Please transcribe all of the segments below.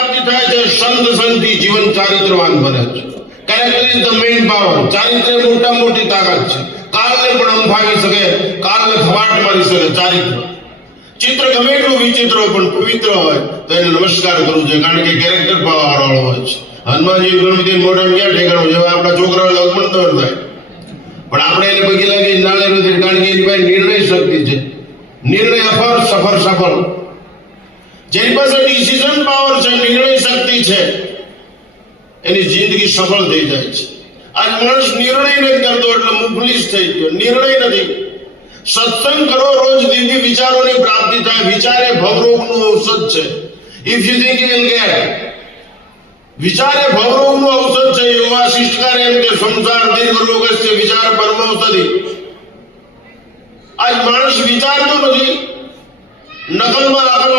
પ્રાપ્તિ થાય છે સંત સંગથી જીવન ચારિત્રવાન બને છે. Character is the main power. ચારિત્ર મોટા મોટી તાકાત છે. કાલને પણ અંફાવી શકે, કાલને થવાટ મારી શકે ચારિત્ર. ચિત્ર ગમે એટલું વિચિત્ર હોય પણ પવિત્ર હોય તો એને નમસ્કાર કરવું જોઈએ, કારણ કે કેરેક્ટર પાવર વાળો હોય છે. હનુમાનજી ગણપતિ મોઢા ક્યાં ઠેકાણો, જેવા આપણા છોકરાઓ અવમન ન થાય પણ આપણે એને પગે લાગી નાળે નથી, કારણ કે એની પાસે નિર્ણય શક્તિ છે. નિર્ણય અફર સફર સફળ. જેની પાસે ડિસિઝન પાવર છે, નિર્ણય શક્તિ છે, એની જિંદગી સફળ થઈ જાય છે. આજ માણસ નિર્ણય નથી કરતો એટલે મુફલિસ થઈ ગયો. નિર્ણય નથી. સત્સંગ કરો, રોજ દિવ્ય વિચારોની પ્રાપ્તિ થાય. વિચારે ભવરોગનું ઔષધ છે. If you think you will get. વિચારે ભવરોગનું ઔષધ છે. યુવા શિષ્ટકાર એમ કે સંસાર દીર્ઘ રોગસ્ય વિચાર પરમૌષધિ. આજ માણસ વિચારતો નથી, નકલમાં અકલ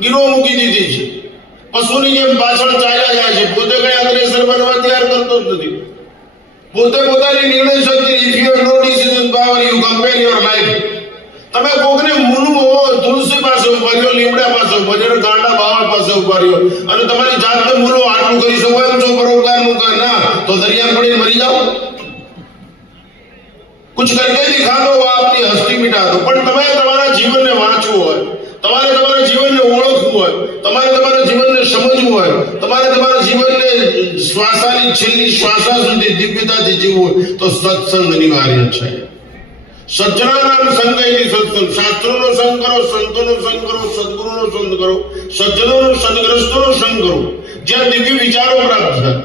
ગીરો મૂકી દીધી છે. પશુની જેમ પાછળ ચાલ્યા જાય છે, પોતે કઈ અગ્રેસર બનવા તૈયાર કરતો જ નથી. પોતે પોતાની નિર્ણય શક્તિ. If you have no decision power you compare your life. તમે કોકને મૂલવું હોય, તુલસી પાસે ઉભા રહ્યો, લીમડા પાસે ઉભા રહ્યો, ગાંડા બાવળ પાસે ઉભા રહ્યો અને તમારી જાતને મૂલો આટલું કરી શકો એમ છો પરોપકારનું કે ના, તો દરિયા પડીને મરી જાઓ. कुछ करके दिखा दो, आपकी हस्ती मिटा दो. પણ તમે તમારા જીવનને વાંચવું હોય, તમારે તમારા જીવનને ઓળખવું હોય, તમારે તમારા જીવનને સમજવું હોય, તમારે તમારા જીવનને શ્વાસાની છેલ્લી શ્વાસા સુધી દિવ્યતાથી જીવવું હોય તો સત્સંગ અનિવાર્ય છે. સજ્જનાનામ સંગયની સત્સંગ. શાસ્ત્રોનો સંગ કરો, સંતોનો સંગ કરો, સદગુરુનો સંગ કરો, સજ્જનોનો સદગ્રસ્તોનો સંગ કરો, જ્યાં દિવ્ય વિચારો પ્રાપ્ત થાય.